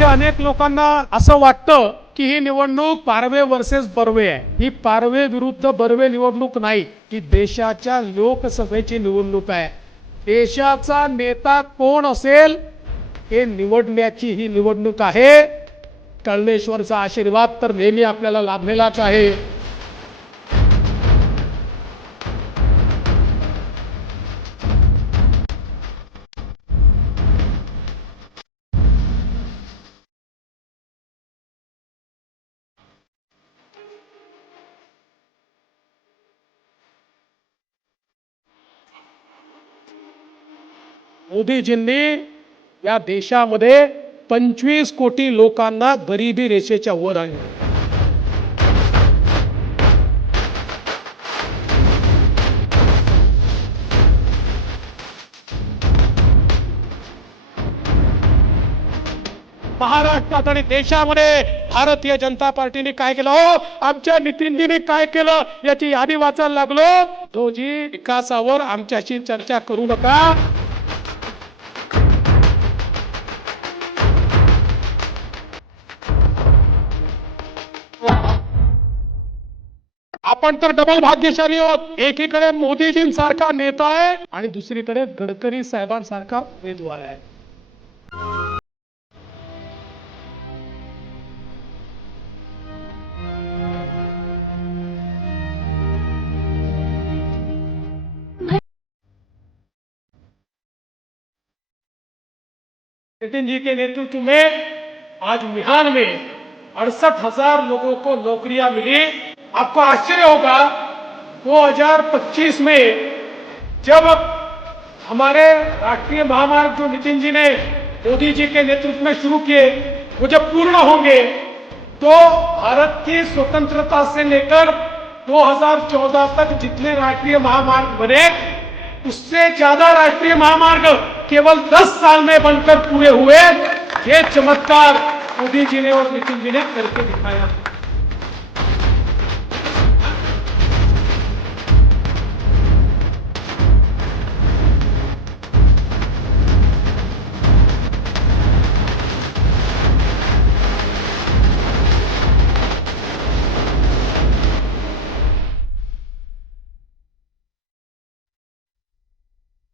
इथे अनेक लोकांना असं वाटतं की ही निवडणूक पारवे वर्सेस बर्वे आहे. ही पारवे विरुद्ध बर्वे निवडणूक नाही ही देशाच्या लोकसभेची निवडणूक आहे. देशाचा नेता कोण असेल हे निवडण्याची ही निवडणूक आहे. कळमेश्वरचा आशीर्वाद तर नेहमी आपल्याला लाभलेलाच आहे. मोदीजींनी या देशामध्ये पंचवीस कोटी लोकांना गरिबी रेषेच्या वर आहे महाराष्ट्रात आणि देशामध्ये भारतीय जनता पार्टीने काय केलं हो? आमच्या नितीनजीने काय केलं? याची यादी वाचायला लागलो. तो जी विकासावर आमच्याशी चर्चा करू नका. आपण तर डबल भाग्यशाली आहोत एकीकडे मोदीजींसारखा नेता आहे आणि दुसरीकडे गडकरी साहेबांसारखा उमेदवार आहे. नितिन जी के नेतृत्व में आज बिहार में अड़सठ हज़ार लोगों को नौकरियाँ मिली. आपको आश्चर्य होगा 2025 में जब हमारे राष्ट्रीय महामार्ग जो नितिन जी ने मोदी जी के नेतृत्व में शुरू किए, वो जब पूर्ण होंगे तो भारत की स्वतंत्रता से लेकर 2014 तक जितने राष्ट्रीय महामार्ग बने, उससे ज़्यादा राष्ट्रीय महामार्ग केवल 10 साल में बनकर पूरे हुए। ये चमत्कार मोदी जी ने और नितिन जी ने करके दिखाया।